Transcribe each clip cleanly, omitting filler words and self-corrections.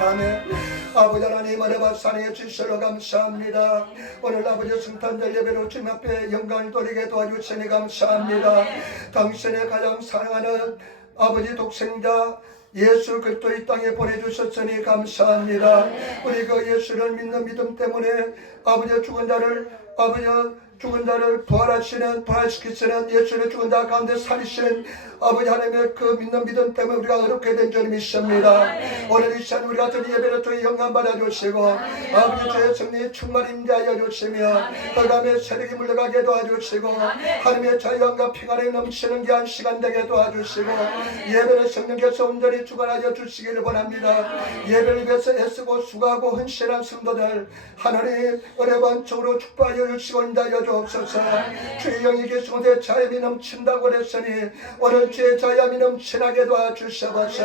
아멘. 아버지 하나님 은혜와 사랑의 주실로 감사합니다. 오늘 아버지 성탄절 예배로 주님 앞에 영광을 돌리게 도와주시니 감사합니다. 당신의 가장 사랑하는 아버지 독생자 예수 그리스도 이 땅에 보내주셨으니 감사합니다. 우리 그 예수를 믿는 믿음 때문에 아버지 죽은 자를 부활시키시는 예수를 죽은 자 가운데 살리신 아버지 하나님의 그 믿는 믿음 때문에 우리가 어렵게 된 줄 믿습니다. 오늘 이 시간 우리가 드린 예배를 통해 영광 받아주시고 아버지 주의 성령의 충만 임재하여 주시며 흑암의 세력이 물러가게 도와주시고 하나님의 자유함과 평안에 넘치는 귀한 시간 되게 도와주시고 예배를 성령께서 온전히 주관하여 주시기를 원합니다. 예배를 위해서 애쓰고 수고하고 헌신한 성도들 하나님 은혜 번쩍으로 축복하여 주시고 인도하여 주옵소서. 주의 영이 계신 곳에 자유함이 넘친다고 그랬으니 오늘 주의 자유함이 넘치나게 도와주셔서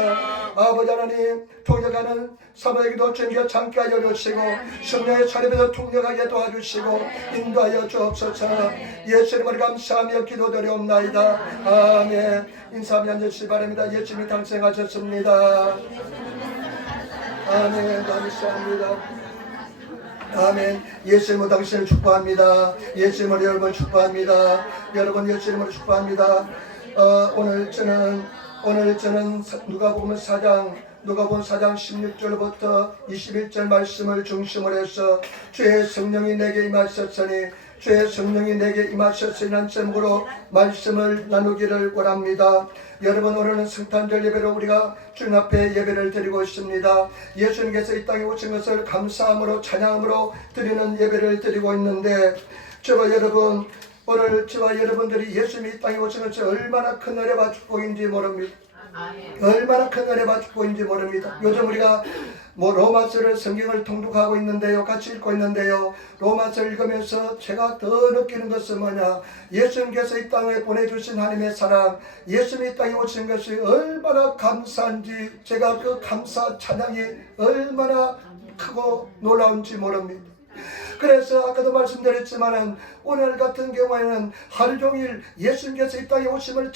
아버지 하나님 통역하는 사모에게도 전겨 참게 하여 주시고 성령의 차림에서 통역하게 도와주시고 인도하여 주옵소서. 예수님을 감사하며 기도드리옵나이다. 아멘. 인사하며 앉으시기 바랍니다. 예수님이 탄생하셨습니다. 아멘. 감사합니다. 아멘. 예수님으로 당신을 축복합니다. 예수님으로 여러분 축복합니다. 여러분 예수님으로 축복합니다. 오늘 저는 누가복음 4장 16절부터 21절 말씀을 중심으로 해서 주의 성령이 내게 임하셨으니 주의 성령이 내게 임하셨으니 제목으로 말씀을 나누기를 원합니다. 여러분 오늘은 성탄절 예배로 우리가 주님 앞에 예배를 드리고 있습니다. 예수님께서 이 땅에 오신 것을 감사함으로 찬양함으로 드리는 예배를 드리고 있는데 저와 여러분 오늘 저와 여러분들이 예수님이 이 땅에 오신 것이 얼마나 큰 은혜와 축복인지 모릅니다. 얼마나 큰 은혜와 축복인지 모릅니다. 요즘 우리가 로마서를 성경을 통독하고 있는데요, 같이 읽고 있는데요, 로마서를 읽으면서 제가 더 느끼는 것은 뭐냐, 예수님께서 이 땅에 보내주신 하나님의 사랑, 예수님이 이 땅에 오신 것이 얼마나 감사한지, 제가 그 감사 찬양이 얼마나 크고 놀라운지 모릅니다. 그래서 아까도 말씀드렸지만은 오늘 같은 경우에는 하루 종일 예수님께서 이 땅에 오심을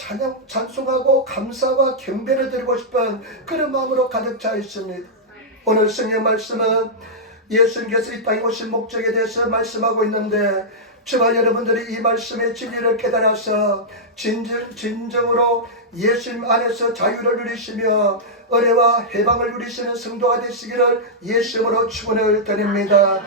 찬송하고 감사와 경배를 드리고 싶은 그런 마음으로 가득 차 있습니다. 오늘 성경 말씀은 예수님께서 이 땅에 오신 목적에 대해서 말씀하고 있는데 저와 여러분들이 이 말씀의 진리를 깨달아서 진정으로 예수님 안에서 자유를 누리시며 은혜와 해방을 누리시는 성도가 되시기를 예수님으로 축원을 드립니다.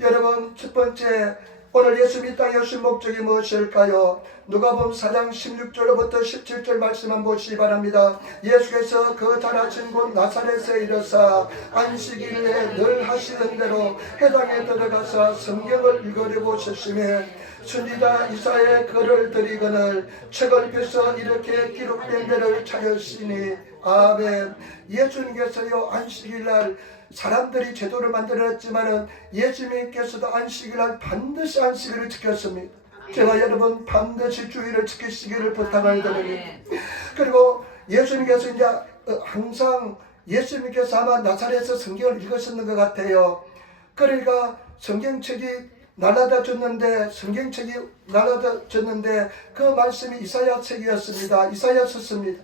여러분 첫 번째 오늘 예수님이 이 땅에 오신 목적이 무엇일까요? 누가복음 4장 16절부터 17절 말씀 한번 보시기 바랍니다. 예수께서 그 자라신 곳 나사렛에 이르사 안식일에 늘 하시는 대로 회당에 들어가서 성경을 읽으려고 하셨으며 선지자 이사야의 글을 드리거늘 책을 펴서 이렇게 기록된 데를 찾으시니 아멘. 예수님께서요 안식일날 사람들이 제도를 만들었지만은 예수님께서도 안식일날 반드시 안식일을 지켰습니다. 제가 여러분 반드시 주의를 지키시기를 부탁을 드립니다. 그리고 예수님께서 이제 항상 예수님께서 아마 나사렛에서 성경을 읽으셨는 것 같아요. 그러니까 성경책이 날아다졌는데 그 말씀이 이사야 책이었습니다. 이사야 썼습니다.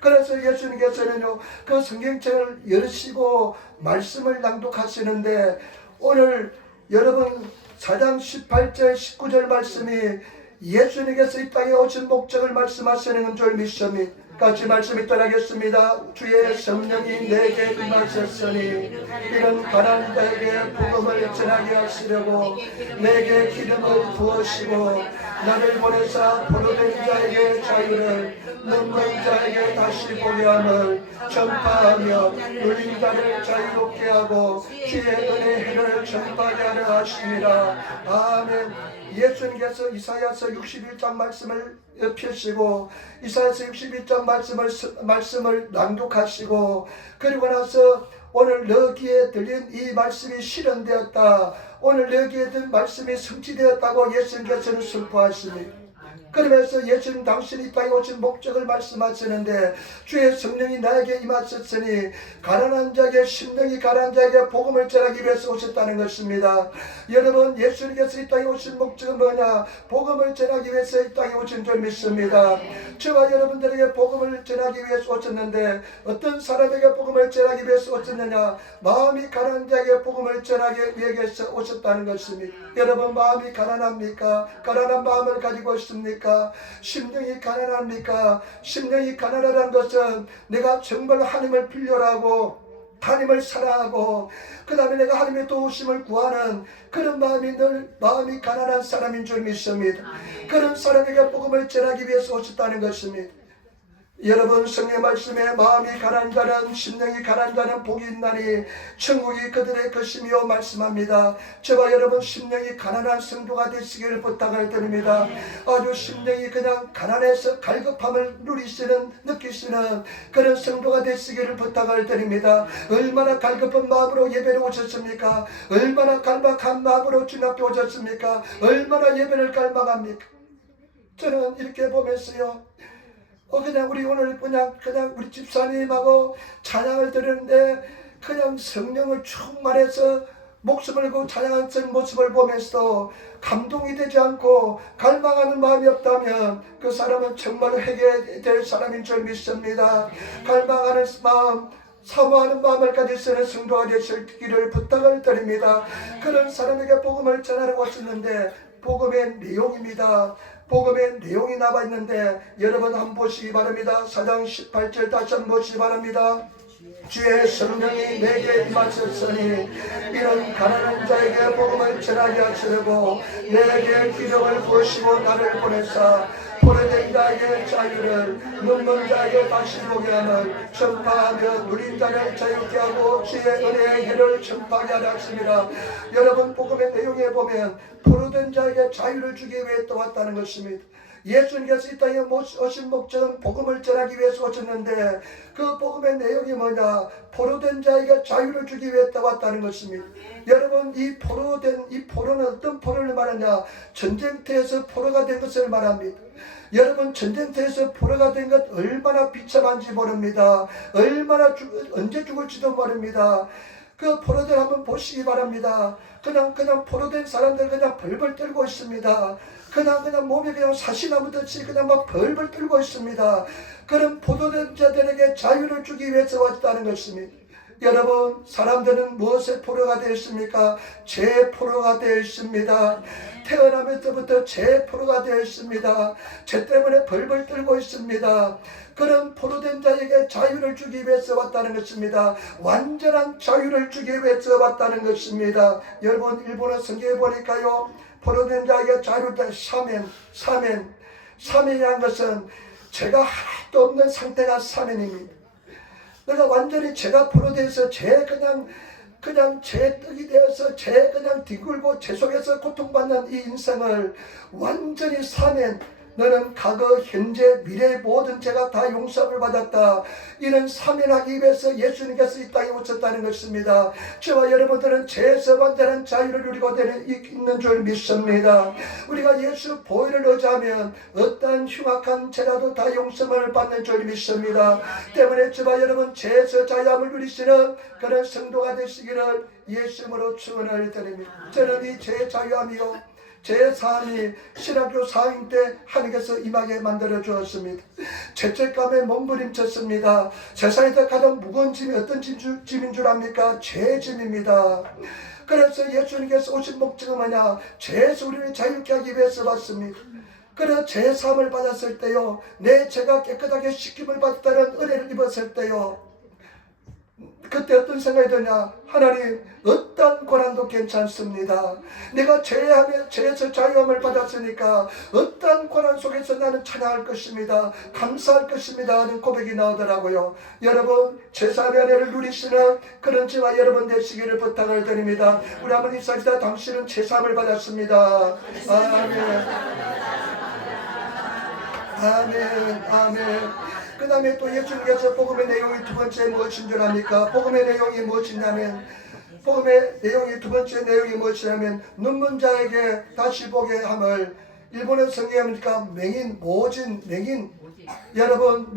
그래서 예수님께서는요 그 성경책을 열으시고 말씀을 낭독하시는데 오늘 여러분 4장 18절 19절 말씀이 예수님께서 이 땅에 오신 목적을 말씀하시는 줄 믿습니다. 같이 말씀 있도록하겠습니다. 주의 성령이 내게 임하셨으니 이는 가난한 자에게 복음을 전하게 하시려고 내게 기름을 부으시고 나를 보내사 포로된 자에게 자유를 눈먼 자에게 다시 보게 함을 전파하며 눌린 자를 자유롭게 하고 주의 은혜의 해를 전파하게 하려 하심이라. 아멘. 예수님께서 이사야서 61장 말씀을 펴시고 이사야서 61장 말씀을 낭독하시고 그리고 나서 오늘 너기에 들린 이 말씀이 실현되었다. 오늘 너기에 들린 말씀이 성취되었다고 예수님께서는 선포하십니다. 그러면서 예수님 당신이 이 땅에 오신 목적을 말씀하시는데 주의 성령이 나에게 임하셨으니 가난한 자에게 심령이 가난한 자에게 복음을 전하기 위해서 오셨다는 것입니다. 여러분 예수님께서 이 땅에 오신 목적은 뭐냐? 복음을 전하기 위해서 이 땅에 오신 줄 믿습니다. 저와 여러분들에게 복음을 전하기 위해서 오셨는데 어떤 사람에게 복음을 전하기 위해서 오셨느냐? 마음이 가난한 자에게 복음을 전하기 위해서 오셨다는 것입니다. 여러분 마음이 가난합니까? 가난한 마음을 가지고 있습니까? 심령이 가난합니까? 심령이 가난하다는 것은 내가 정말 하나님을 필요로 하고 하나님을 사랑하고 그 다음에 내가 하나님의 도우심을 구하는 그런 마음이 늘 마음이 가난한 사람인 줄 믿습니다. 그런 사람에게 복음을 전하기 위해서 오셨다는 것입니다. 여러분 성경 말씀에 마음이 가난한 자는 심령이 가난한 자는 복이 있나니 천국이 그들의 것이며 말씀합니다. 저와 여러분 심령이 가난한 성도가 되시기를 부탁을 드립니다. 아주 심령이 그냥 가난해서 갈급함을 느끼시는 그런 성도가 되시기를 부탁을 드립니다. 얼마나 갈급한 마음으로 예배를 오셨습니까? 얼마나 갈박한 마음으로 주님 앞에 오셨습니까? 얼마나 예배를 갈망합니까? 저는 이렇게 보면서요, 그냥 우리 오늘 그냥 우리 집사님하고 찬양을 드리는데 그냥 성령을 충만해서 목숨을 걸고 찬양하는 모습을 보면서 감동이 되지 않고 갈망하는 마음이 없다면 그 사람은 정말 회개될 사람인 줄 믿습니다. 갈망하는 마음, 사모하는 마음을 가지시는 성도가 되시기를 부탁을 드립니다. 그런 사람에게 복음을 전하려고 하셨는데 복음의 내용입니다. 복음의 내용이 나와 있는데 여러분 한번 보시기 바랍니다. 4장 18절 다시 한번 보시기 바랍니다. 주의 성령이 내게 임하셨으니 이런 가난한 자에게 복음을 전하게 하시려고 내게 기름을 부으시고 나를 보내사 포로된 자에게 자유를 눈먼 자에게 다시 보게 함을 전파하며 누린 자를 자유케 하고 주의 은혜의 길을 전파하게 하라 하십니다. 여러분 복음의 내용에 보면 포로된 자에게 자유를 주기 위해 또 왔다는 것입니다. 예수님께서 이 땅에 오신 목적은 복음을 전하기 위해서 오셨는데 그 복음의 내용이 뭐냐? 포로된 자에게 자유를 주기 위해 왔다는 것입니다. 여러분 이 포로는 어떤 포로를 말하냐? 전쟁터에서 포로가 된 것을 말합니다. 여러분 전쟁터에서 포로가 된 것 얼마나 비참한지 모릅니다. 얼마나 언제 죽을지도 모릅니다. 그 포로들 한번 보시기 바랍니다. 그냥 포로된 사람들 그냥 벌벌 떨고 있습니다. 그냥 몸이 그냥 사시나무듯이 그냥 막 벌벌 떨고 있습니다. 그런 포로된 자들에게 자유를 주기 위해서 왔다는 것입니다. 여러분 사람들은 무엇의 포로가 되어 있습니까? 죄의 포로가 되어 있습니다. 태어나면서부터 죄의 포로가 되어 있습니다. 죄 때문에 벌벌 떨고 있습니다. 그런 포로된 자에게 자유를 주기 위해서 왔다는 것입니다. 완전한 자유를 주기 위해서 왔다는 것입니다. 여러분 일본어 성경에 보니까요, 포로된 자에게 자유를 주는 사면이라는 것은 죄가 하나도 없는 상태가 사면입니다. 내가 완전히 죄가 포로돼서 그냥 죄 떡이 되어서 죄 그냥 뒤굴고 죄 속에서 고통받는 이 인생을 완전히 사면 너는 과거, 현재, 미래의 모든 죄가 다 용서를 받았다. 이는 사면하기 위해서 예수님께서 이 땅에 오셨다는 것입니다. 저와 여러분들은 죄에서 완전한 자유를 누리고 있는 줄 믿습니다. 우리가 예수 보혈을 의지하면 어떠한 흉악한 죄라도 다 용서를 받는 줄 믿습니다. 때문에 저와 여러분 죄에서 자유함을 누리시는 그런 성도가 되시기를 예수님으로 축원을 드립니다. 저는 이 죄의 자유함이요, 제4항이 신학교 4행 때 하나님께서 임하게 만들어 주었습니다. 죄책감에 몸부림쳤습니다. 세상에서 가장 무거운 짐이 어떤 짐인 줄 압니까? 죄의 짐입니다. 그래서 예수님께서 오신 목적은 뭐냐? 죄에서 우리를 자유케 하기 위해서 왔습니다. 그래서 죄 사함을 받았을 때요, 내 죄가 깨끗하게 씻김을 받았다는 은혜를 입었을 때요, 그때 어떤 생각이 드냐? 하나님 어떤 고난도 괜찮습니다. 내가 죄에서 자유함을 받았으니까 어떤 고난 속에서 나는 찬양할 것입니다. 감사할 것입니다 하는 고백이 나오더라고요. 여러분 제사의 은혜를 누리시는 그런 저와 여러분 되시기를 부탁을 드립니다. 우리 한번 인사합시다. 당신은 제사함을 받았습니다. 아멘. 아멘. 아멘. 그 다음에 또 예수님께서 복음의 내용이 두 번째 무엇인 줄 압니까? 복음의 내용이 무엇이냐면, 복음의 내용이 두 번째 내용이 무엇이냐면 눈먼 자에게 다시 보게 함을 일본의 성경이니까 맹인, 모진, 맹인. 여러분,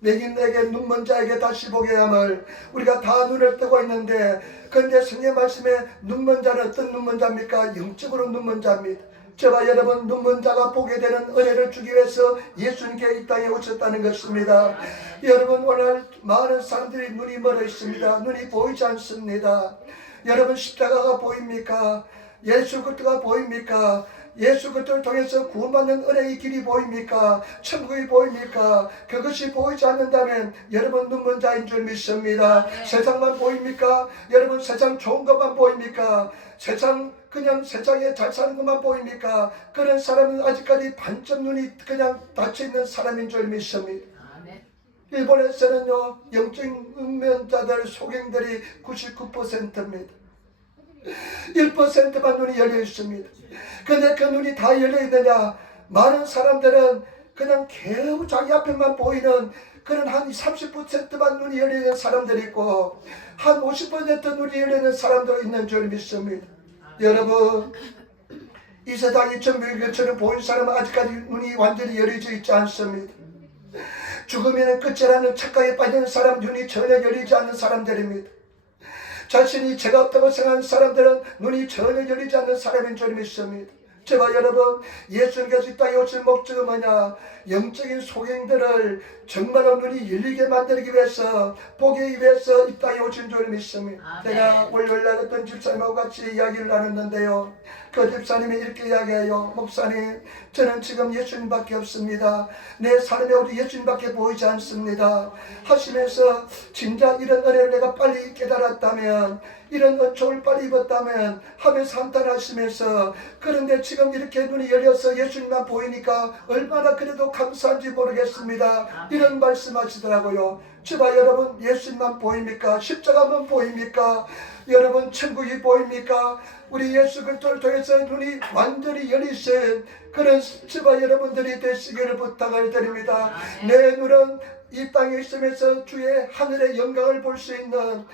맹인에게 눈먼 자에게 다시 보게 함을 우리가 다 눈을 뜨고 있는데, 그런데 성경 말씀에 눈먼 자는 어떤 눈먼 자입니까? 영적으로 눈먼 자입니다. 저와 여러분, 눈먼 자가 보게 되는 은혜를 주기 위해서 예수님께 이 땅에 오셨다는 것입니다. 여러분, 오늘 많은 사람들이 눈이 멀어 있습니다. 눈이 보이지 않습니다. 여러분, 십자가가 보입니까? 예수 그리스도가 보입니까? 예수 그리스도를 통해서 구원받는 은혜의 길이 보입니까? 천국이 보입니까? 그것이 보이지 않는다면 여러분 눈먼 자인 줄 믿습니다. 세상만 보입니까? 여러분 세상 좋은 것만 보입니까? 그냥 세상에 잘 사는 것만 보입니까? 그런 사람은 아직까지 반쪽 눈이 그냥 닫혀있는 사람인 줄 믿습니다. 일본에서는요, 영적 응면자들, 소경들이 99%입니다. 1%만 눈이 열려 있습니다. 근데 그 눈이 다 열려 있느냐? 많은 사람들은 그냥 겨우 자기 앞에만 보이는 그런 한 30%만 눈이 열려 있는 사람들이 있고, 한 50% 눈이 열려 있는 사람도 있는 줄 믿습니다. 여러분, 이 세상이 천국의 것처럼 보이는 사람은 아직까지 눈이 완전히 열려져 있지 않습니다. 죽으면 끝이라는 착각에 빠지는 사람, 눈이 전혀 열리지 않는 사람들입니다. 자신이 죄가 없다고 생각하는 사람들은 눈이 전혀 열리지 않는 사람인 줄 믿습니다. 저와 여러분, 예수님께서 이 땅에 오신 목적은 뭐냐? 영적인 소경들을 정말로 눈이 열리게 만들기 위해서, 보기 위해서 이 땅에 오신 줄 믿습니다. 제가 월요일날 어떤 집사님하고 같이 이야기를 나눴는데요, 그 집사님이 이렇게 이야기해요. 목사님, 저는 지금 예수님밖에 없습니다. 내 삶에 오직 예수님밖에 보이지 않습니다 하시면서, 진짜 이런 은혜를 내가 빨리 깨달았다면, 이런 은총을 빨리 입었다면 하면서 한탄하시면서, 그런데 지금 이렇게 눈이 열려서 예수님만 보이니까 얼마나 그래도 감사한지 모르겠습니다, 이런 말씀하시더라고요. 저와 여러분, 예수님만 보입니까? 십자가만 보입니까? 여러분, 천국이 보입니까? 우리 예수 그리스도를 통해서 눈이 완전히 열리신 그런 저와 여러분들이 되시기를 부탁을 드립니다. 내 눈은 이 땅에 있으면서 주의 하늘의 영광을 볼 수 있는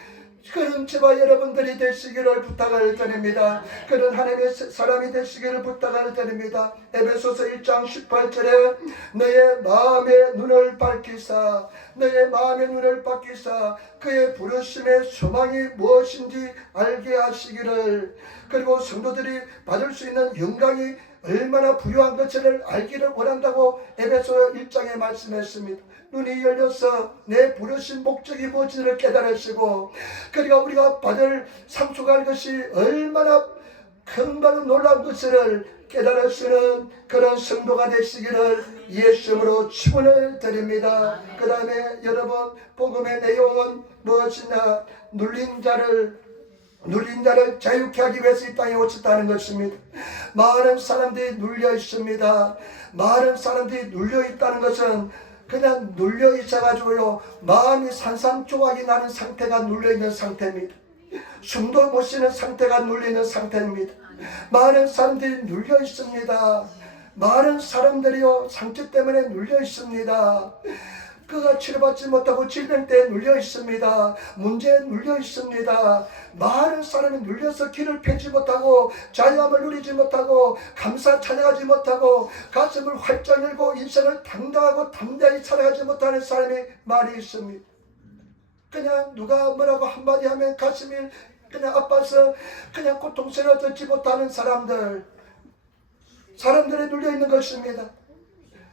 그런 저와 여러분들이 되시기를 부탁을 드립니다. 그런 하나님의 사람이 되시기를 부탁을 드립니다. 에베소서 1장 18절에 너의 마음의 눈을 밝히사, 너의 마음의 눈을 밝히사 그의 부르심의 소망이 무엇인지 알게 하시기를, 그리고 성도들이 받을 수 있는 영광이 얼마나 부유한 것을 알기를 원한다고 에베소 1장에 말씀했습니다. 눈이 열려서 내 부르신 목적이 무엇인지를 깨달으시고, 그리고 우리가 받을 상속할 것이 얼마나 큰바로 놀라운 것을 깨달으시는 그런 성도가 되시기를 예수님으로 축원을 드립니다. 그 다음에 여러분, 복음의 내용은 무엇이냐? 눌린 자를 자유케 하기 위해서 이 땅에 오셨다는 것입니다. 많은 사람들이 눌려 있습니다. 많은 사람들이 눌려 있다는 것은 그냥 눌려 있어가지고요, 마음이 산산조각이 나는 상태가 눌려있는 상태입니다. 숨도 못 쉬는 상태가 눌리는 상태입니다. 많은 사람들이 눌려 있습니다. 많은 사람들이요, 상처 때문에 눌려 있습니다. 그가 치료받지 못하고 질병 때에 눌려 있습니다. 문제에 눌려 있습니다. 많은 사람이 눌려서 길을 펴지 못하고, 자유함을 누리지 못하고, 감사 찬양하지 못하고, 가슴을 활짝 열고 인생을 당당하고 담대히 살아가지 못하는 사람이 많이 있습니다. 그냥 누가 뭐라고 한마디 하면 가슴이 그냥 아파서 그냥 고통스러워 듣지 못하는 사람들에 눌려 있는 것입니다.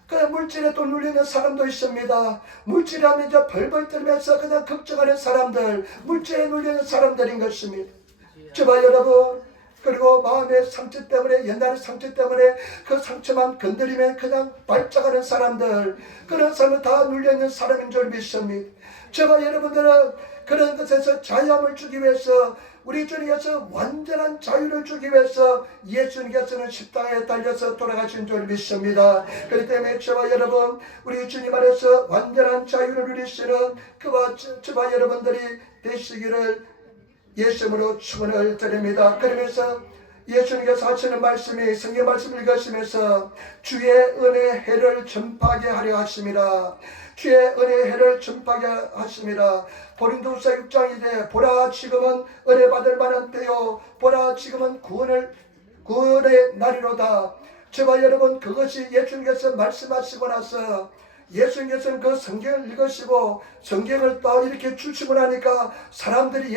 그냥 물질에 또 눌리는 사람도 있습니다. 물질에 하면 이제 벌벌 떨면서 그냥 걱정하는 사람들, 물질에 눌리는 사람들인 것입니다. 저와 여러분, 그리고 마음의 상처 때문에, 옛날의 상처 때문에 그 상처만 건드리면 그냥 발작하는 사람들, 그런 사람은 다 눌려있는 사람인 줄 믿습니다. 저와 여러분들은 그런 것에서 자유함을 주기 위해서, 우리 주님께서 완전한 자유를 주기 위해서 예수님께서는 십자가에 달려서 돌아가신 줄 믿습니다. 그렇기 때문에 저와 여러분, 우리 주님 안에서 완전한 자유를 누리시는 그와 저와 여러분들이 되시기를 예수님으로 축원을 드립니다. 그러면서 예수님께서 하시는 말씀이, 성경 말씀을 읽으시면서 주의 은혜 해를 전파하게 하려 하심이라, 주의 은혜 해를 전파하게 하심이라. 고린도후서 6장이되 보라 지금은 은혜 받을 만한 때요, 보라 지금은 구원의 날이로다. 저와 여러분, 그것이 예수님께서 말씀하시고 나서 예수님께서는 그 성경을 읽으시고 성경을 또 이렇게 주시고 나니까 사람들이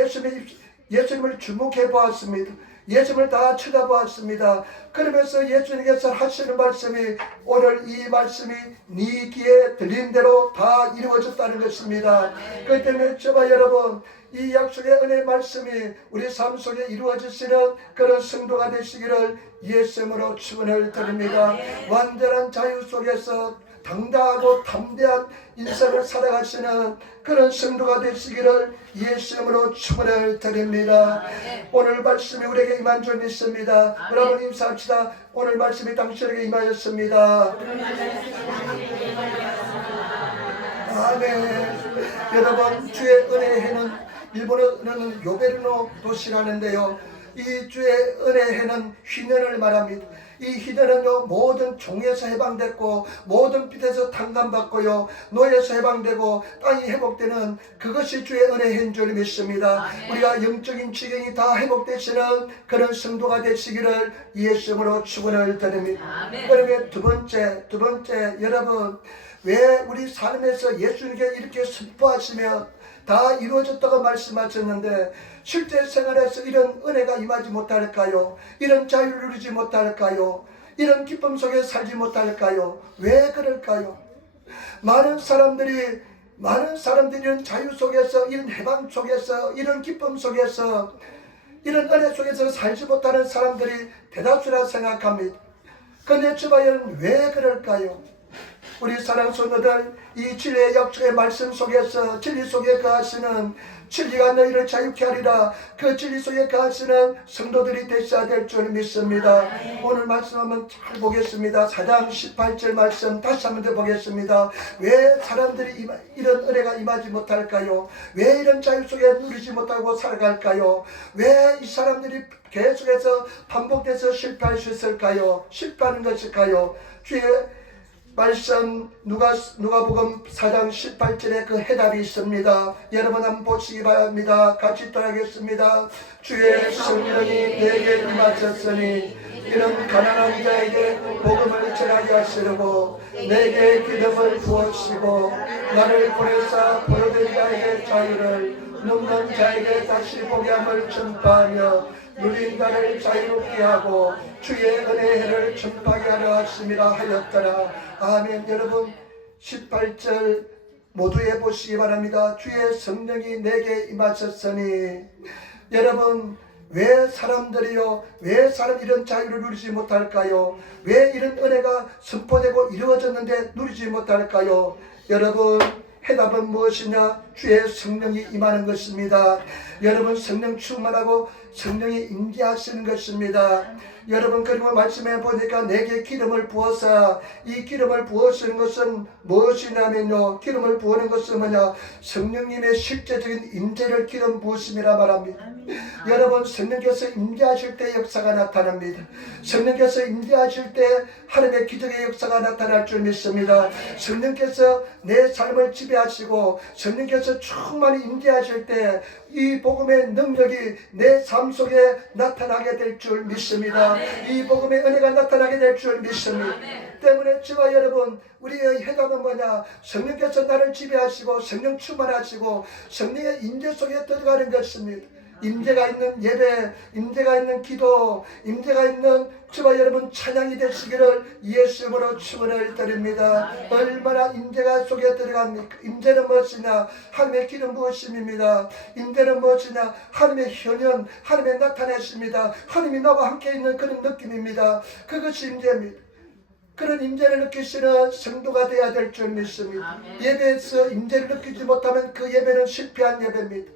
예수님을 주목해 보았습니다. 예수님을 다 쳐다보았습니다. 그러면서 예수님께서 하시는 말씀이, 오늘 이 말씀이 네 귀에 들린 대로 다 이루어졌다는 것입니다. 그렇기 때문에 저와 여러분, 이 약속의 은혜 말씀이 우리 삶 속에 이루어지시는 그런 성도가 되시기를 예수님으로 축원을 드립니다. 완전한 자유 속에서 당당하고 담대한 인생을 살아가시는 그런 성도가 되시기를 예수님으로 축원을 드립니다. 오늘 말씀이 우리에게 임한 줄 믿습니다. 여러분 인사합시다. 오늘 말씀이 당신에게 임하였습니다. 아멘. 여러분, 주의 은혜의 해는 일본어는 요베르노 도시라는데요, 이 주의 은혜의 해는 희년을 말합니다. 이 희년은요, 모든 종에서 해방됐고 모든 빛에서 탕감받고요, 노예에서 해방되고 땅이 회복되는 그것이 주의 은혜인 줄 믿습니다. 우리가 영적인 지경이 다 회복되시는 그런 성도가 되시기를 예수님으로 축원을 드립니다. 그러면 두 번째 여러분, 왜 우리 삶에서 예수님께 이렇게 선포하시면 다 이루어졌다고 말씀하셨는데 실제 생활에서 이런 은혜가 임하지 못할까요? 이런 자유를 누리지 못할까요? 이런 기쁨 속에 살지 못할까요? 왜 그럴까요? 많은 사람들이 이런 자유 속에서, 이런 해방 속에서, 이런 기쁨 속에서, 이런 은혜 속에서 살지 못하는 사람들이 대다수라 생각합니다. 그런데 저와는 왜 그럴까요? 우리 사랑 성도들, 이 진리의 약속의 말씀 속에서 진리 속에 거하시는, 진리가 너희를 자유케 하리라, 그 진리 속에 거하시는 성도들이 되셔야 될 줄 믿습니다. 오늘 말씀 한번 잘 보겠습니다. 4장 18절 말씀 다시 한번 더 보겠습니다. 왜 사람들이 이런 은혜가 임하지 못할까요? 왜 이런 자유 속에 누리지 못하고 살아갈까요? 왜 이 사람들이 계속해서 반복돼서 실패할 수 있을까요? 실패하는 것일까요? 주의 말씀 누가복음 4장 18절에 그 해답이 있습니다. 여러분 한번 보시기 바랍니다. 같이 따라하겠습니다. 주의 성령이 내게 임하셨으니 이는 가난한 자에게 복음을 전하게 하시려고 내게 기름을 부으시고 나를 보내사 포로된 자에게 자유를, 눕는 자에게 다시 보게 함을 전파하며 눌린 자를 자유롭게 하고 주의 은혜의 해를 전파하게 하려 하심이라 하였더라. 아멘. 여러분 18절 모두에 보시기 바랍니다. 주의 성령이 내게 임하셨으니, 여러분 왜 사람들이요, 왜 이런 자유를 누리지 못할까요? 왜 이런 은혜가 선포되고 이루어졌는데 누리지 못할까요? 여러분 해답은 무엇이냐? 주의 성령이 임하는 것입니다. 여러분 성령 충만하고 성령이 임재하시는 것입니다. 여러분 그리고 말씀해 보니까 내게 기름을 부어서, 이 기름을 부어주는 것은 무엇이냐면요, 기름을 부어는 것은 뭐냐? 성령님의 실제적인 임재를 기름 부으심이라 말합니다. 여러분 성령께서 임재하실 때 역사가 나타납니다. 성령께서 임재하실 때 하나님의 기적의 역사가 나타날 줄 믿습니다. 성령께서 내 삶을 지배하시고 성령께서 충만히 임재하실 때 이 복음의 능력이 내 삶 속에 나타나게 될 줄 믿습니다. 이 복음의 은혜가 나타나게 될 줄 믿습니다. 때문에 저와 여러분, 우리의 해답은 뭐냐? 성령께서 나를 지배하시고 성령 충만하시고 성령의 임재 속에 들어가는 것입니다. 임재가 있는 예배, 임재가 있는 기도, 임재가 있는 저와 여러분 찬양이 되시기를 예수님으로 축원을 드립니다. 얼마나 임재가 속에 들어갑니까? 임재는 무엇이냐? 하나님의 기름 부으심입니다. 임재는 무엇이냐? 하나님의 현현, 하나님의 나타내십니다. 하나님이 나와 함께 있는 그런 느낌입니다. 그것이 임재입니다. 그런 임재를 느끼시는 성도가 되어야 될 줄 믿습니다. 예배에서 임재를 느끼지 못하면 그 예배는 실패한 예배입니다.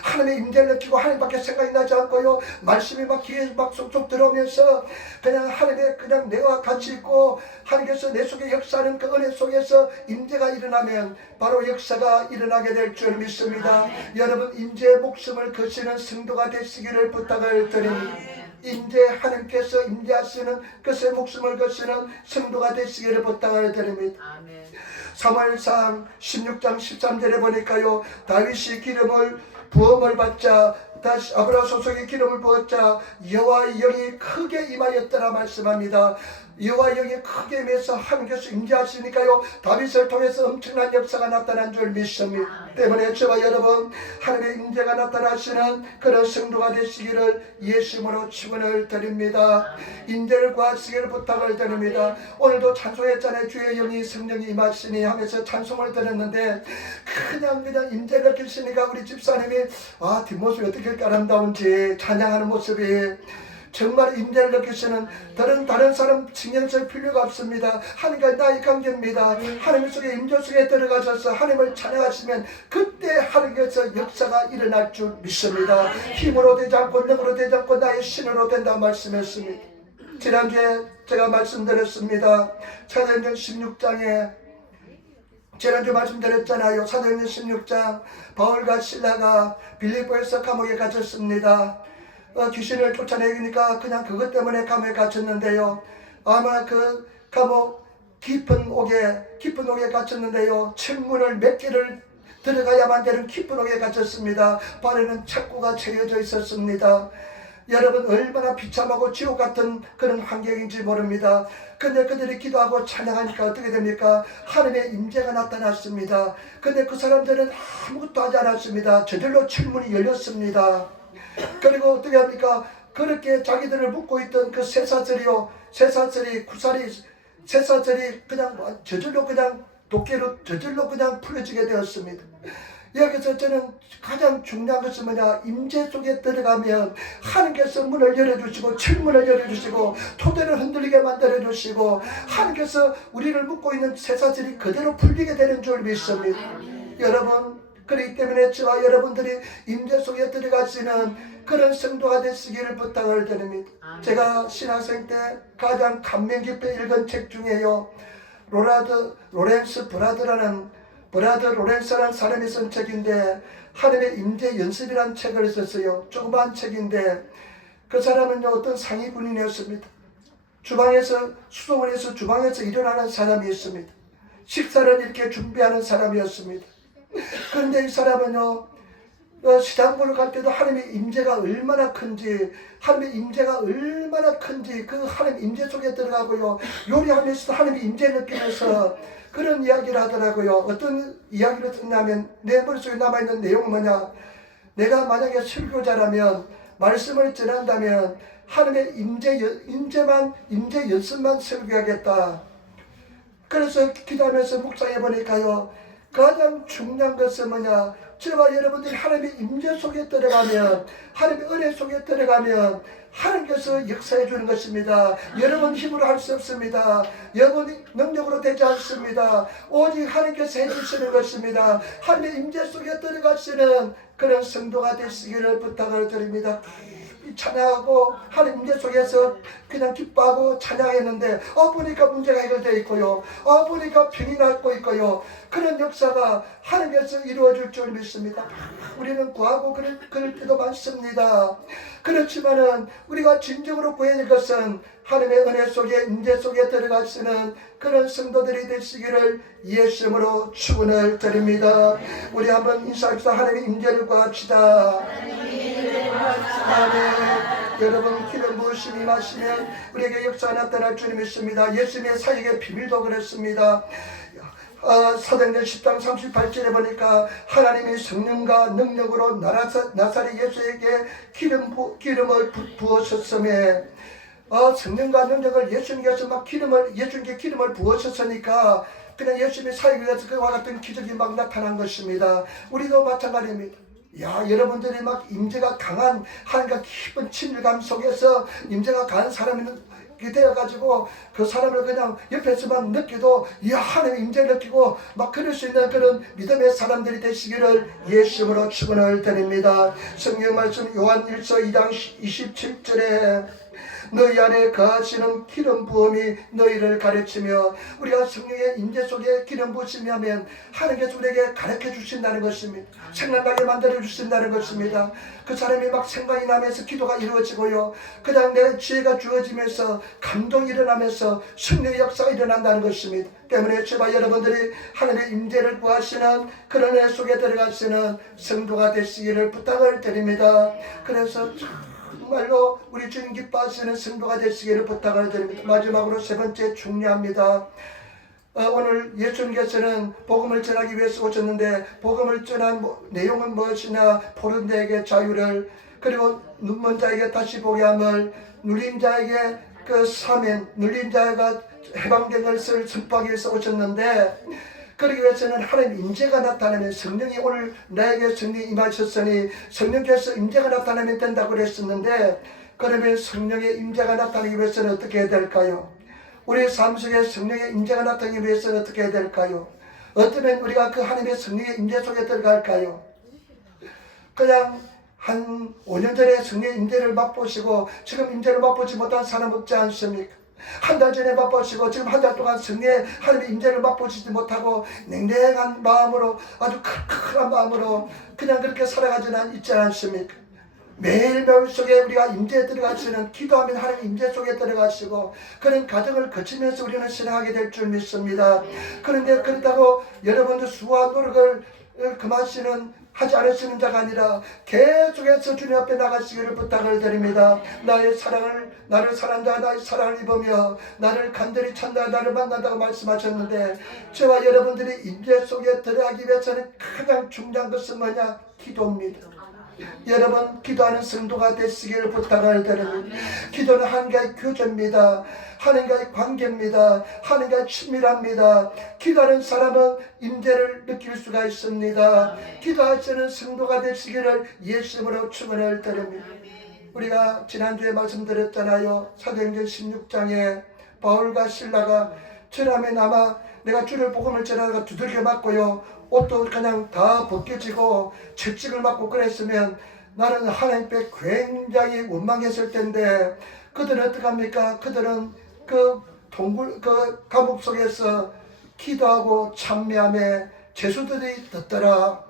하나님의 임재를 느끼고 하나님밖에 생각이 나지 않고요, 말씀이 막 귀에 막 쏙쏙 들어오면서 그냥 하나님의 그냥 내가 같이 있고 하나님께서 내 속에 역사하는 그 은혜 속에서 임재가 일어나면 바로 역사가 일어나게 될 줄 믿습니다. 여러분 임재의 목숨을 거시는 성도가 되시기를 부탁을 드립니다. 임재 하나님께서 임재하시는 것의 목숨을 거시는 성도가 되시기를 부탁을 드립니다. 사무엘상 16장 13절에 보니까요, 다윗이 기름을 부음을 받자 다시 아브라 소속에 기름을 부었자 여호와의 영이 크게 임하였더라 말씀합니다. 여호와의 영이 크게 임해서 하나님께서 임재하시니까요, 다윗을 통해서 엄청난 역사가 나타난 줄 믿습니다. 때문에 저와 여러분, 하나님의 임재가 나타나시는 그런 성도가 되시기를 예수님으로 축원을 드립니다. 임재를 구하시기를 부탁을 드립니다. 오늘도 찬송했잖아요. 주의 영이 성령이 임하시니 하면서 찬송을 드렸는데 그냥 임재를 느끼시니까 우리 집사님이 뒷모습이 어떻게 아름다운지 찬양하는 모습이 정말 임재를 느끼시는 다른 사람 신경 쓸 필요가 없습니다. 하나님과 나의 관계입니다. 하나님 속에 임재 속에 들어가셔서 하나님을 찬양하시면 그때 하나님께서 역사가 일어날 줄 믿습니다. 힘으로 되지 않고 능으로 되지 않고 나의 신으로 된다 말씀했습니다. 지난주에 제가 말씀드렸습니다. 사도행전 16장에 지난주 말씀드렸잖아요. 사도행전 16장 바울과 실라가 빌립보에서 감옥에 갇혔습니다. 귀신을 쫓아내니까 그냥 그것 때문에 감옥에 갇혔는데요. 아마 그 감옥 깊은 옥에 갇혔는데요. 철문을 몇 개를 들어가야만 되는 깊은 옥에 갇혔습니다. 발에는 착고가 채여져 있었습니다. 여러분, 얼마나 비참하고 지옥 같은 그런 환경인지 모릅니다. 근데 그들이 기도하고 찬양하니까 어떻게 됩니까? 하나님의 임재가 나타났습니다. 근데 그 사람들은 아무것도 하지 않았습니다. 저절로 철문이 열렸습니다. 그리고 어떻게 합니까? 그렇게 자기들을 묶고 있던 그 쇠사슬이 그냥 저절로 그냥 도끼로 저절로 그냥 풀어지게 되었습니다. 여기서 저는 가장 중요한 것은 뭐냐? 임재 속에 들어가면 하나님께서 문을 열어주시고 철문을 열어주시고 토대를 흔들리게 만들어주시고 하나님께서 우리를 묶고 있는 쇠사슬이 그대로 풀리게 되는 줄 믿습니다. 여러분, 그렇기 때문에 저와 여러분들이 임재 속에 들어가시는 그런 성도가 되시기를 부탁을 드립니다. 제가 신학생 때 가장 감명 깊게 읽은 책 중에요, 브라더 로렌스라는 사람이 쓴 책인데 하나님의 임재 연습이라는 책을 썼어요. 조그마한 책인데 그 사람은요, 어떤 상위 군인이었습니다. 수송원에서 주방에서 일어나는 사람이었습니다. 식사를 이렇게 준비하는 사람이었습니다. 그런데 이 사람은요, 시장보러 갈 때도 하나님의 임재가 얼마나 큰지 그 하나님 임재 속에 들어가고요, 요리하면서도 하나님의 임재 느끼면서 그런 이야기를 하더라고요. 어떤 이야기를 듣냐면 내 머릿속에 남아있는 내용은 뭐냐? 내가 만약에 설교자라면 말씀을 전한다면 하나님의 임재 연습만 설교하겠다. 그래서 기도하면서 묵상해 보니까요, 가장 중요한 것은 뭐냐? 저와 여러분들이 하나님의 임재 속에 들어가면, 하나님의 은혜 속에 들어가면 하나님께서 역사해 주는 것입니다. 여러분 힘으로 할 수 없습니다. 여러분 능력으로 되지 않습니다. 오직 하나님께서 해주시는 것입니다. 하나님의 임재 속에 들어가시는 그런 성도가 되시기를 부탁을 드립니다. 찬양하고 하나님 임재 속에서 그냥 기뻐하고 찬양했는데 보니까 문제가 해결되어 있고요, 보니까 병이 낫고 있고요, 그런 역사가 하나님께서 이루어질 줄 믿습니다. 우리는 구하고 그럴 때도 많습니다. 그렇지만은 우리가 진정으로 구해야 할 것은 하나님의 은혜 속에 임재 속에 들어가시는 그런 성도들이 되시기를 예수님으로 축원을 드립니다. 우리 한번 인사합시다. 하나님의 임재를 구합시다. 아멘. 여러분, 기름 부으심이 마시면 우리에게 역사가 나타날 줄 믿습니다. 예수님의 사역의 비밀도 그랬습니다. 사도행전 10장 38절에 보니까 하나님이 성령과 능력으로 나사렛 예수에게 기름을 부으셨음에, 성령과 능력을 예수님께서 예수님께 기름을 부으셨으니까 그냥 예수님의 사역에 대해서 그와 같은 기적이 막 나타난 것입니다. 우리도 마찬가지입니다. 여러분들이 막 임재가 강한 하나님과 깊은 친밀감 속에서 임재가 강한 사람이 되어가지고 그 사람을 그냥 옆에서만 느껴도 하나님의 임재를 느끼고 막 그럴 수 있는 그런 믿음의 사람들이 되시기를 예수님으로 축원을 드립니다. 성경 말씀 요한 1서 2장 27절에 너희 안에 거하시는 기름 부음이 너희를 가르치며 우리가 성령의 임재 속에 기름 부으심이 하면 하나님께서 우리에게 가르쳐 주신다는 것입니다. 생각나게 만들어 주신다는 것입니다. 그 사람이 막 생각이 나면서 기도가 이루어지고요. 그 다음 내 지혜가 주어지면서 감동이 일어나면서 성령의 역사가 일어난다는 것입니다. 때문에 제발 여러분들이 하나님의 임재를 구하시는 그런 애 속에 들어가시는 성도가 되시기를 부탁을 드립니다. 그래서 정말로 우리 주님 기뻐하시는 성도가 되시기를 부탁을 드립니다. 마지막으로 세 번째 중요합니다. 오늘 예수님께서는 복음을 전하기 위해서 오셨는데 복음을 전한 내용은 무엇이냐? 보는 자에게 자유를, 그리고 눈먼 자에게 다시 보게 함을, 눌린 자에게 그 사면, 눌린 자가 해방된 것을 선포하기 위해서 오셨는데, 그러기 위해서는 하나님 임재가 나타나면, 성령이 오늘 나에게 성령이 임하셨으니 성령께서 임재가 나타나면 된다고 그랬었는데, 그러면 성령의 임재가 나타나기 위해서는 어떻게 해야 될까요? 우리의 삶 속에 성령의 임재가 나타나기 위해서는 어떻게 해야 될까요? 어쩌면 우리가 그 하나님의 성령의 임재 속에 들어갈까요? 그냥 한 5년 전에 성령의 임재를 맛보시고 지금 임재를 맛보지 못한 사람 없지 않습니까? 한 달 전에 맛보시고 지금 한 달 동안 성령의 하나님의 임재를 맛보시지 못하고 냉랭한 마음으로, 아주 칼칼한 마음으로 그냥 그렇게 살아가지는 있지 않습니까? 매일매일 속에 우리가 임재에 들어가시는, 기도하면 하나님 임재 속에 들어가시고 그런 과정을 거치면서 우리는 신앙하게 될 줄 믿습니다. 그런데 그렇다고 여러분들 수고한 노력을 금하시는 하지 않으시는 자가 아니라 계속해서 주님 앞에 나가시기를 부탁을 드립니다. 나의 사랑을, 나를 사랑한다, 나의 사랑을 입으며 나를 간절히 찾는다, 나를 만난다고 말씀하셨는데, 저와 여러분들이 임재 속에 들어가기 위해서는 가장 중요한 것은 뭐냐? 기도입니다. 여러분, 기도하는 성도가 되시기를 부탁을 드립니다. 기도는 하나님과의 교제입니다. 하나님과의 관계입니다. 하나님과의 친밀합니다. 기도하는 사람은 임재를 느낄 수가 있습니다. 기도하시는 성도가 되시기를 예수님으로 축원을 드립니다. 우리가 지난주에 말씀드렸잖아요. 사도행전 16장에 바울과 신라가 절함에 남아 내가 주를 복음을 전하다가 두들겨 맞고요, 옷도 그냥 다 벗겨지고 채찍을 맞고 그랬으면 나는 하나님 앞에 굉장히 원망했을 텐데, 그들은 어떡합니까? 그들은 그 감옥 속에서 기도하고 찬미하며 제수들이 듣더라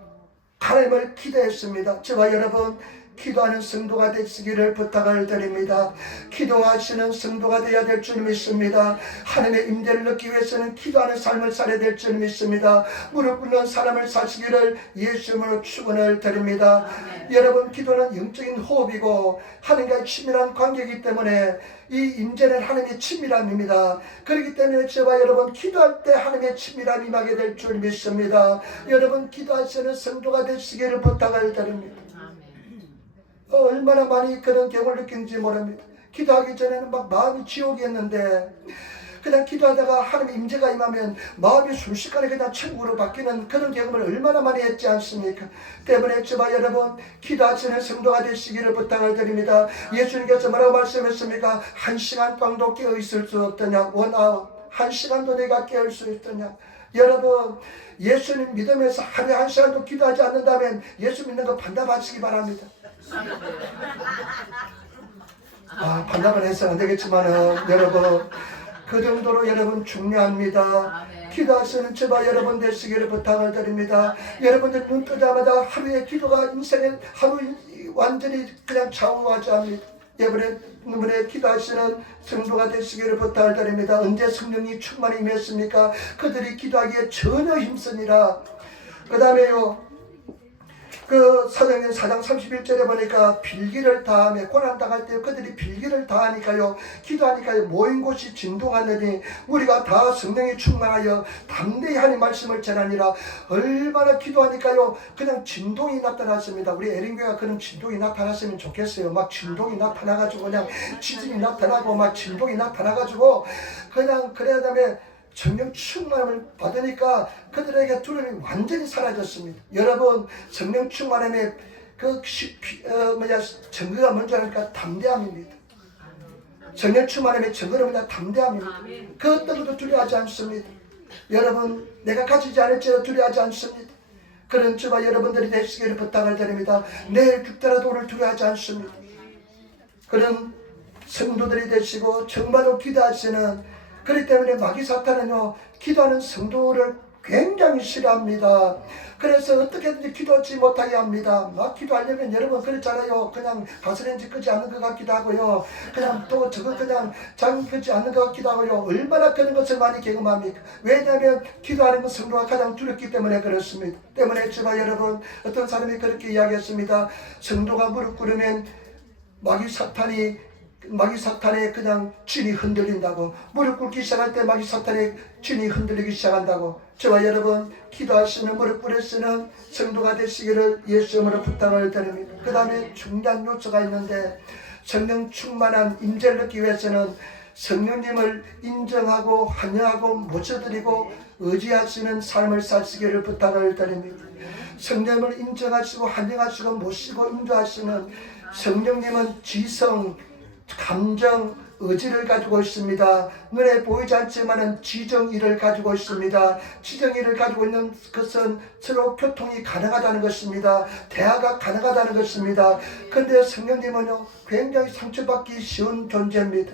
하나님을 기도했습니다. 저와 여러분, 기도하는 성도가 되시기를 부탁을 드립니다. 기도하시는 성도가 되어야 될 줄 믿습니다. 하나님의 임재를 얻기 위해서는 기도하는 삶을 살아야 될 줄 믿습니다. 무릎 꿇는 사람을 사시기를 예수님으로 축원을 드립니다. 여러분, 기도는 영적인 호흡이고 하나님과의 친밀한 관계이기 때문에 이 임재는 하나님의 친밀함입니다. 그렇기 때문에 저와 여러분, 기도할 때 하나님의 친밀함이 임하게 될 줄 믿습니다. 여러분, 기도하시는 성도가 되시기를 부탁을 드립니다. 얼마나 많이 그런 경험을 느끼는지 모릅니다. 기도하기 전에는 막 마음이 지옥이었는데 그냥 기도하다가 하나님의 임재가 임하면 마음이 순식간에 그냥 천국으로 바뀌는 그런 경험을 얼마나 많이 했지 않습니까? 때문에 저와 여러분, 기도하시는 성도가 되시기를 부탁을 드립니다. 예수님께서 뭐라고 말씀했습니까? 1시간 동안도 깨어있을 수 없더냐? 원아웃. 1시간도 내가 깨어있을 수 있더냐? 여러분, 예수님 믿으면서 하루에 1시간도 기도하지 않는다면 예수 믿는 거 반납하시기 바랍니다. 반납을 해서는 안 되겠지만은 여러분, 그 정도로 여러분 중요합니다. 기도하시는 저와 여러분 되시기를 부탁을 드립니다. 여러분들 눈 뜨자마자 하루의 기도가 인생의 하루 완전히 그냥 좌우하자합니다. 여러분의 기도하시는 성도가 되시기를 부탁을 드립니다. 언제 성령이 충만히 임했습니까? 그들이 기도하기에 전혀 힘쓰니라. 그 다음에요, 그 사도행전 4장 31절에 보니까 빌기를 다하며, 고난당할 때 그들이 빌기를 다하니까요, 기도하니까요, 모인 곳이 진동하느니 우리가 다 성령이 충만하여 담대히 하나님 말씀을 전하니라. 얼마나 기도하니까요, 그냥 진동이 나타났습니다. 우리 에린교회가 그런 진동이 나타났으면 좋겠어요. 막 진동이 나타나가지고 그냥 지진이 나타나고 막 진동이 나타나가지고 그냥 그래야 다음에 성령 충만함을 받으니까 그들에게 두려움이 완전히 사라졌습니다. 여러분, 성령 충만함의 증거가 뭔지 아니까 담대함입니다. 성령 충만함의 증거는 뭐냐? 담대함입니다. 그 어떤 것도 두려워하지 않습니다. 여러분, 내가 가지지 않을지라도 두려워하지 않습니다. 그런 저와 여러분들이 되시기를 부탁을 드립니다. 내일 죽더라도 오늘 두려워하지 않습니다. 그런 성도들이 되시고 정말로 기도하시는, 그렇기 때문에 마귀 사탄은요 기도하는 성도를 굉장히 싫어합니다. 그래서 어떻게든지 기도하지 못하게 합니다. 막 기도하려면 여러분 그렇잖아요. 그냥 가스레인지 끄지 않는 것 같기도 하고요. 그냥 또 저거 그냥 장 끄지 않는 것 같기도 하고요. 얼마나 그런 것을 많이 경험합니까? 왜냐하면 기도하는 건 성도가 가장 두렵기 때문에 그렇습니다. 때문에 제가 여러분, 어떤 사람이 그렇게 이야기했습니다. 성도가 무릎 꿇으면 마귀 사탄의 그냥 진이 흔들린다고. 무릎 꿇기 시작할 때 마귀 사탄의 진이 흔들리기 시작한다고. 저와 여러분, 기도하시는 무릎 꿇으시는 성도가 되시기를 예수 이름으로 부탁을 드립니다. 그 다음에 중요한 요소가 있는데, 성령 충만한 임재를 얻기 위해서는 성령님을 인정하고 환영하고 모셔드리고 의지하시는 삶을 사시기를 부탁을 드립니다. 성령님을 인정하시고 환영하시고 모시고 인도하시는 성령님은 지성, 감정, 의지를 가지고 있습니다. 눈에 보이지 않지만은 지정의를 가지고 있습니다. 지정의를 가지고 있는 것은 서로 교통이 가능하다는 것입니다. 대화가 가능하다는 것입니다. 그런데 성령님은요 굉장히 상처받기 쉬운 존재입니다.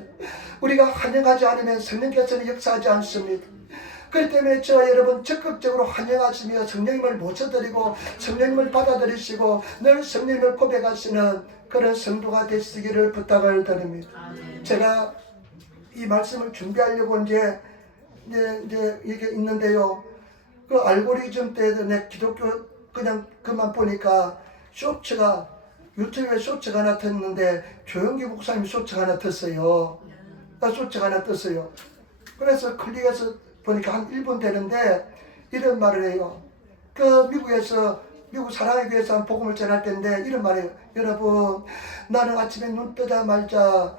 우리가 환영하지 않으면 성령께서는 역사하지 않습니다. 그렇기 때문에 저와 여러분 적극적으로 환영하시며 성령님을 모셔드리고 성령님을 받아들이시고 늘 성령님을 고백하시는 그런 성도가 되시기를 부탁을 드립니다. 제가 이 말씀을 준비하려고 이제 이게 있는데요. 그 알고리즘 때도 내 기독교 그냥 그만 보니까 쇼츠가 유튜브에 쇼츠가 하나 떴는데 조영기 목사님 쇼츠가 하나 떴어요. 쇼츠가 하나 떴어요. 그래서 클릭해서 보니까 한 1분 되는데 이런 말을 해요. 그 미국 사랑하기 위해서 복음을 전할 때인데 이런 말이에요. 여러분, 나는 아침에 눈 뜨자마자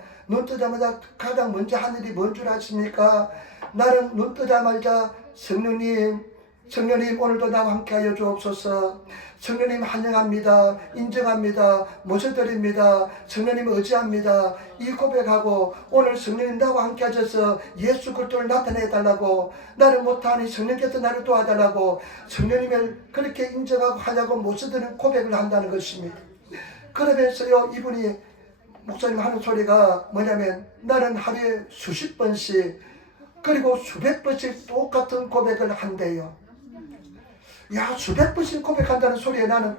가장 먼저 하는 일이 뭔 줄 아십니까? 나는 눈 뜨자마자 성령님 오늘도 나와 함께하여 주옵소서. 성령님 환영합니다. 인정합니다. 모셔드립니다. 성령님 의지합니다. 이 고백하고 오늘 성령님 나와 함께 하셔서 예수 그리스도를 나타내달라고, 나를 못하니 성령께서 나를 도와달라고 성령님을 그렇게 인정하고 하냐고 모셔드리는 고백을 한다는 것입니다. 그러면서요 이분이 목사님 하는 소리가 뭐냐면, 나는 하루에 수십 번씩 그리고 수백 번씩 똑같은 고백을 한대요. 야, 수백 번씩 고백한다는 소리에 나는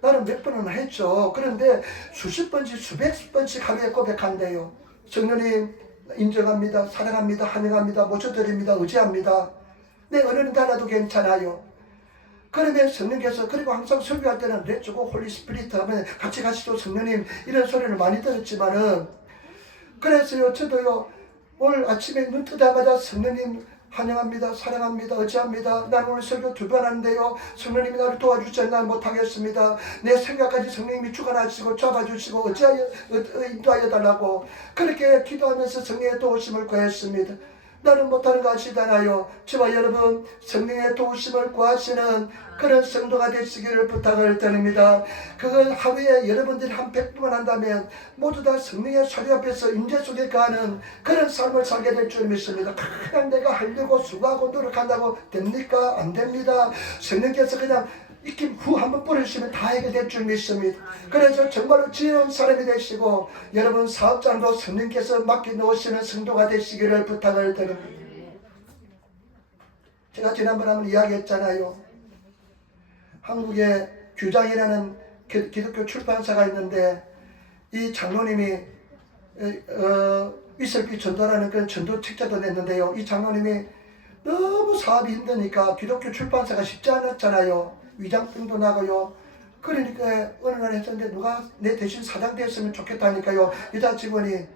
몇 번은 했죠. 그런데 수십 번씩 수백 번씩 하루에 고백한대요. 성령님 인정합니다. 사랑합니다. 환영합니다. 모셔드립니다. 의지합니다. 내 언어는 달라도 괜찮아요. 그러면 성령께서, 그리고 항상 설교할 때는 레츠고 홀리 스피리트 하면 같이 가시죠 성령님, 이런 소리를 많이 들었지만은, 그래서요 저도요 오늘 아침에 눈 뜨자마자 성령님 환영합니다. 사랑합니다. 의지합니다. 난 오늘 설교 2번 하는데요 성령님이 나를 도와주지 않으면 못하겠습니다. 내 생각까지 성령님이 주관하시고 잡아주시고 인도하여 달라고 그렇게 기도하면서 성령의 도우심을 구했습니다. 나는 못하는 거 아시잖아요. 저와 여러분 성령의 도우심을 구하시는 그런 성도가 되시기를 부탁을 드립니다. 그걸 하루에 여러분들이 한 100번만 한다면 모두 다 성령의 소리 앞에서 임재 속에 가는 그런 삶을 살게 될 줄 믿습니다. 그냥 내가 하려고 수고하고 노력한다고 됩니까? 안 됩니다. 성령께서 그냥 익힘 후 한번 뿌리시면 다 해결될 줄 믿습니다. 그래서 정말로 지혜로운 사람이 되시고 여러분 사업장도 성령께서 맡겨놓으시는 성도가 되시기를 부탁을 드립니다. 제가 지난번에 한번 이야기했잖아요. 한국에 규장이라는 기독교 출판사가 있는데 이 장로님이 위설비 전도라는 그런 전도 책자도 냈는데요. 이 장로님이 너무 사업이 힘드니까 기독교 출판사가 쉽지 않았잖아요. 위장병도 나고요. 그러니까 어느 날 했었는데 누가 내 대신 사장 됐으면 좋겠다니까요. 여자 직원이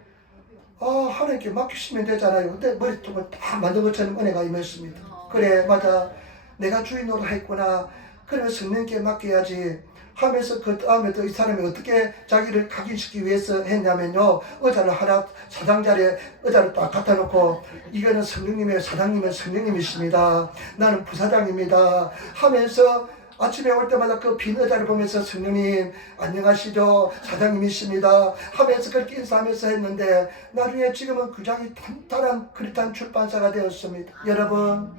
하나님께 맡기시면 되잖아요. 그때 머리통을 다 만든 것처럼 은혜가 임했습니다. 그래 맞아, 내가 주인으로 했구나. 그러면 성령께 맡겨야지 하면서 그 다음에 또 이 사람이 어떻게 자기를 각인시키기 위해서 했냐면요, 의자를 하나 사장 자리에 의자를 딱 갖다 놓고 이거는 성령님의 사장님은 성령님이십니다. 나는 부사장입니다 하면서 아침에 올 때마다 그 빈 의자를 보면서 성령님 안녕하시죠, 사장님이십니다 하면서 그렇게 인사하면서 했는데 나중에 지금은 규장이 탄탄한 크리스찬 출판사가 되었습니다. 여러분,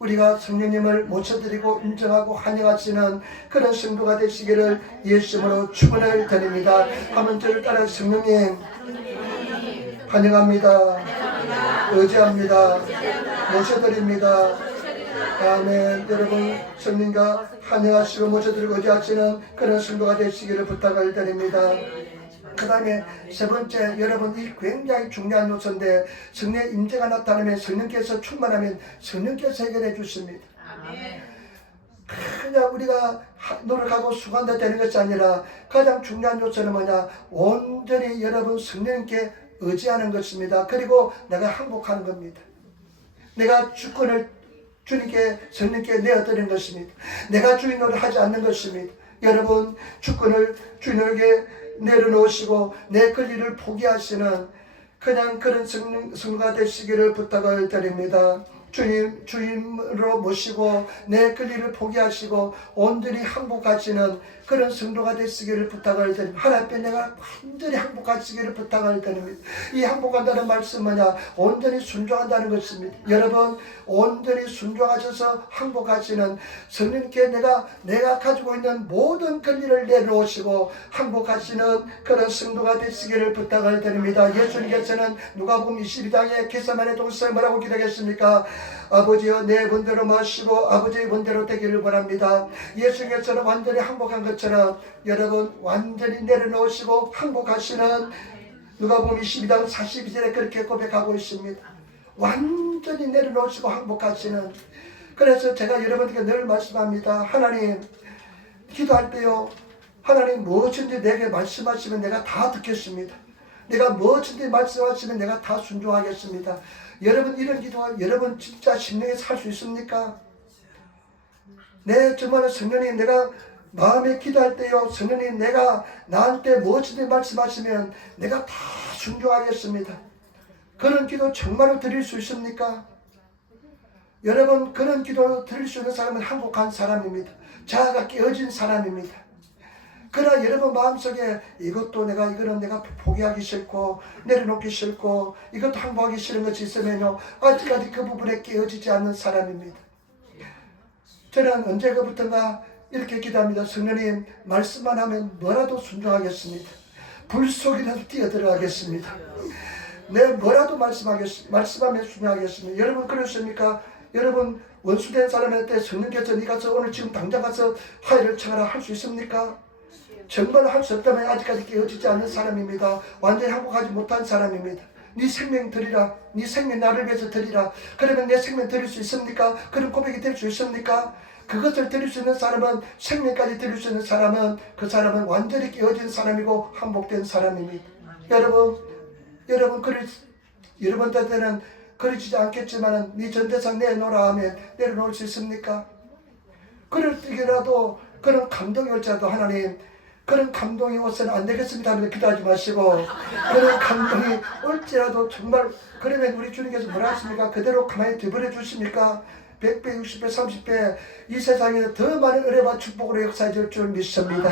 우리가 성령님을 모셔드리고 인정하고 환영하시는 그런 성도가 되시기를 예수 이름으로 축원을 드립니다. 한번 저를 따라 성령님 환영합니다. 의지합니다. 모셔드립니다. 아멘. 여러분 성령과 환영하시고 모셔드리고 의지하시는 그런 성도가 되시기를 부탁을 드립니다. 그 다음에 세 번째, 여러분 이 굉장히 중요한 요소인데 성령의 임재가 나타나면 성령께서 충만하면 성령께서 해결해 주십니다. 그냥 우리가 노력하고 수고한다 되는 것이 아니라 가장 중요한 요소는 뭐냐, 온전히 여러분 성령께 의지하는 것입니다. 그리고 내가 항복하는 겁니다. 내가 주권을 주님께 성령께 내어드리는 것입니다. 내가 주인으로 하지 않는 것입니다. 여러분 주권을 주인에게 내려놓으시고 내 권리를 포기하시는 그냥 그런 성도가 되시기를 부탁을 드립니다. 주임으로 모시고 내 권리를 포기하시고 온전히 항복하시는 그런 성도가 되시기를 부탁을 드립니다. 하나님 앞에 내가 완전히 항복하시기를 부탁을 드립니다. 이 항복한다는 말씀은 뭐냐? 온전히 순종한다는 것입니다. 여러분 온전히 순종하셔서 항복하시는 성령께 내가 가지고 있는 모든 권리를 내려놓으시고 항복하시는 그런 성도가 되시기를 부탁을 드립니다. 예수님께서는 누가복음 22장에 겟세마네 동산에 뭐라고 기도하겠습니까? 아버지여 내 본대로 마시고 아버지의 본대로 되기를 원합니다. 예수님께서는 완전히 항복한 것처럼 여러분 완전히 내려놓으시고 항복하시는 누가복음 22장 42절에 그렇게 고백하고 있습니다. 완전히 내려놓으시고 항복하시는. 그래서 제가 여러분께 늘 말씀합니다. 하나님 기도할 때요, 하나님 무엇인지 내게 말씀하시면 내가 다 듣겠습니다. 내가 무엇인지 말씀하시면 내가 다 순종하겠습니다. 여러분 이런 기도가 여러분 진짜 심령에 살 수 있습니까? 네, 정말 성령님 내가 마음에 기도할 때요, 성령님 내가 나한테 무엇이든 말씀하시면 내가 다 순종하겠습니다. 그런 기도 정말로 드릴 수 있습니까? 여러분 그런 기도 드릴 수 있는 사람은 항복한 사람입니다. 자아가 깨어진 사람입니다. 그러나 여러분 마음속에 이거는 내가 포기하기 싫고 내려놓기 싫고 이것도 항복하기 싫은 것이 있으면요, 아직까지 그 부분에 깨어지지 않는 사람입니다. 저는 언제부턴가 이렇게 기도합니다. 성령님 말씀만 하면 뭐라도 순종하겠습니다. 불 속이라도 뛰어들어가겠습니다. 내 뭐라도 말씀하면 순종하겠습니다. 여러분 그렇습니까? 여러분 원수된 사람한테 성령께서 네 가서 오늘 지금 당장 가서 화해를 청하라 할 수 있습니까? 정말 할 수 없다면 아직까지 깨어지지 않는 사람입니다. 완전히 항복하지 못한 사람입니다. 네 생명 드리라. 네 생명 나를 위해서 드리라. 그러면 내 생명 드릴 수 있습니까? 그런 고백이 될 수 있습니까? 그것을 드릴 수 있는 사람은, 생명까지 드릴 수 있는 사람은, 그 사람은 완전히 깨어진 사람이고 항복된 사람입니다. 여러분 여러분들한테는 그러지 않겠지만 네 전대상 내놓으라 하면 내려놓을 수 있습니까? 그럴 때라도 그런 감동이 올지라도 하나님 그런 감동이 오서는 안 되겠습니다 하면서 기도하지 마시고, 그런 감동이 올지라도 정말 그러면 우리 주님께서 뭐라 하십니까? 그대로 가만히 되버려 주십니까? 100배, 60배, 30배 이 세상에 더 많은 은혜와 축복으로 역사해 줄 줄 믿습니다.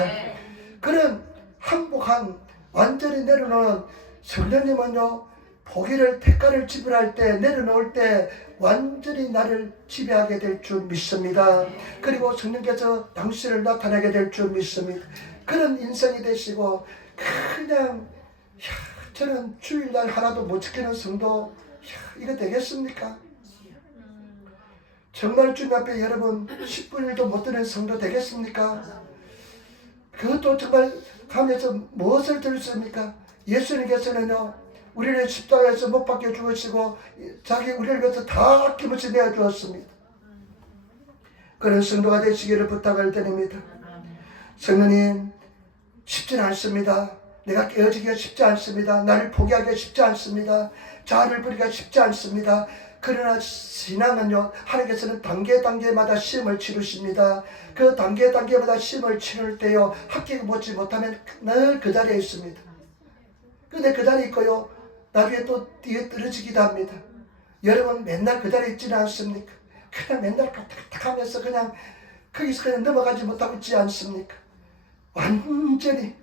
그런 항복한 완전히 내려놓은 성령님은요, 포기를 대가를 지불할 때 내려놓을 때 완전히 나를 지배하게 될 줄 믿습니다. 그리고 성령께서 당신을 나타내게 될 줄 믿습니다. 그런 인생이 되시고 그냥 저는 주일날 하나도 못 지키는 성도 이거 되겠습니까? 정말 주님 앞에 여러분 10분 1도 못 드는 성도 되겠습니까? 그것도 정말 가면서 무엇을 들을 수 있습니까? 예수님께서는요, 우리를 십자가에서 못 박혀 죽으시고 우리를 위해서 다 아낌없이 내어주었습니다. 그런 성도가 되시기를 부탁을 드립니다. 성령님 쉽지 않습니다. 내가 깨어지기가 쉽지 않습니다. 나를 포기하기가 쉽지 않습니다. 자아를 부리기가 쉽지 않습니다. 그러나 신앙은요, 하나님께서는 단계마다 시험을 치르십니다. 그 단계마다 시험을 치를 때요, 합격을 보지 못하면 늘 그 자리에 있습니다. 근데 그 자리에 있고요, 나중에 또 뒤에 떨어지기도 합니다. 여러분 맨날 그 자리에 있지는 않습니까? 그냥 맨날 까딱하면서 그냥 거기서 그냥 넘어가지 못하고 있지 않습니까? 완전히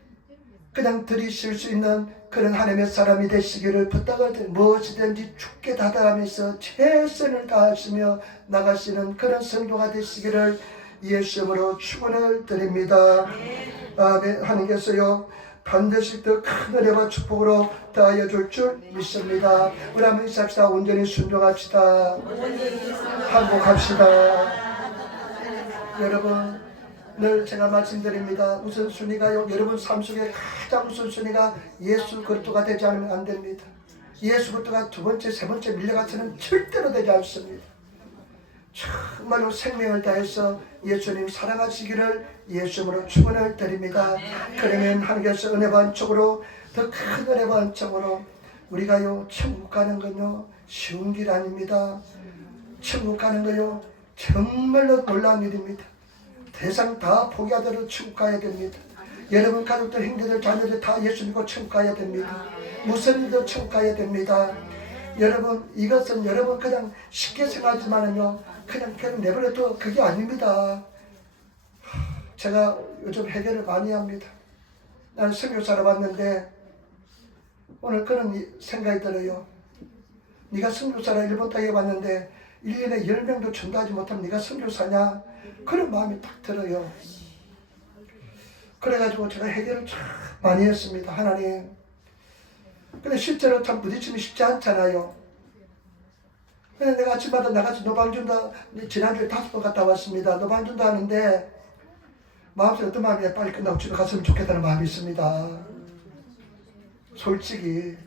그냥 들이실 수 있는 그런 하나님의 사람이 되시기를 부탁을 드립니다. 무엇이든지 죽게 다가가면서 최선을 다하시며 나가시는 그런 성도가 되시기를 예수 이름으로 축원을 드립니다. 아멘. 하나님께서요, 반드시 더 큰 은혜와 축복으로 더하여 줄 줄 믿습니다. 우리 한번 인사합시다. 온전히 순종합시다. 항복합시다. 여러분, 늘 제가 말씀드립니다. 우선순위가요, 여러분 삶 속에 가장 우선순위가 예수 그리스도가 되지 않으면 안 됩니다. 예수 그리스도가 두 번째, 세 번째 밀려가서는 절대로 되지 않습니다. 정말로 생명을 다해서 예수님 사랑하시기를 예수님으로 축원을 드립니다. 그러면 하나님께서 은혜 반쪽으로 더 큰 은혜 반쪽으로 우리가요 천국 가는 건요 쉬운 길 아닙니다. 천국 가는 거요 정말로 놀라운 일입니다. 대상 다 포기하더라도 천국 가야 됩니다. 여러분 가족들, 형제들, 자녀들 다 예수 믿고 천국 가야 됩니다. 무슨 일도 천국 가야 됩니다. 여러분, 이것은 여러분 그냥 쉽게 생각하지만은요 그냥 내버려둬 그게 아닙니다. 제가 요즘 해결을 많이 합니다. 나는 선교사로 왔는데 오늘 그런 생각이 들어요. 네가 선교사라 일본 땅에 왔는데 1년에 10명도 전도하지 못하면 네가 선교사냐? 그런 마음이 딱 들어요. 그래가지고 제가 해결을 참 많이 했습니다. 하나님. 근데 실제로 참 부딪힘이 쉽지 않잖아요. 근데 내가 아침마다 나가서 노방준다, 지난주에 5번 갔다 왔습니다. 노방준다 하는데 마음속에 어떤 마음이냐, 빨리 끝나고 집에 갔으면 좋겠다는 마음이 있습니다. 솔직히.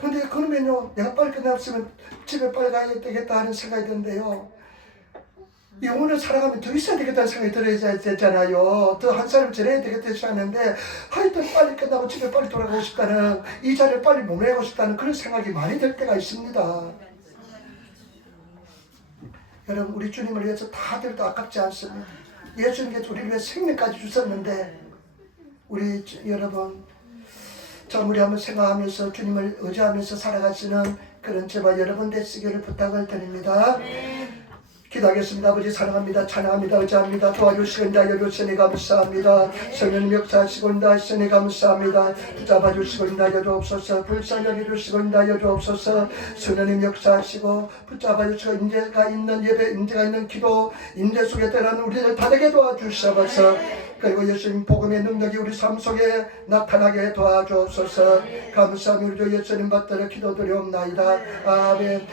근데 그러면요 내가 빨리 끝났으면 집에 빨리 가야 되겠다 하는 생각이 드는데요, 영혼을 살아가면 더 있어야 되겠다는 생각이 들어야 되잖아요. 더 한 사람 지내야 되겠다 생각하는데 하여튼 빨리 끝나고 집에 빨리 돌아가고 싶다는, 이 자리를 빨리 보내고 싶다는 그런 생각이 많이 들 때가 있습니다. 여러분, 우리 주님을 위해서 다들 아깝지 않습니다. 예수님께서 우리를 위해 생명까지 주셨는데 우리 여러분 참 우리 한번 생각하면서 주님을 의지하면서 살아가시는 그런 제발 여러분 되시기를 부탁을 드립니다. 기도하겠습니다. 아버지 사랑합니다. 찬양합니다. 의지합니다. 도와주시고 인하여 주시니 감사합니다. 성령님 역사하시고 인하여 주시니 감사합니다. 붙잡아주시고 인하여 주옵소서. 불쌍히 여겨주시고 인하여 주옵소서. 성령님 역사하시고 붙잡아주시고 인재가 있는 예배, 인재가 있는 기도, 인재 속에 들어가는 우리를 다되게 도와주시옵소서. 그리고 예수님 복음의 능력이 우리 삶 속에 나타나게 도와주옵소서. 감사합니다. 우리 주 예수님 받들어 기도드리옵나이다. 아멘.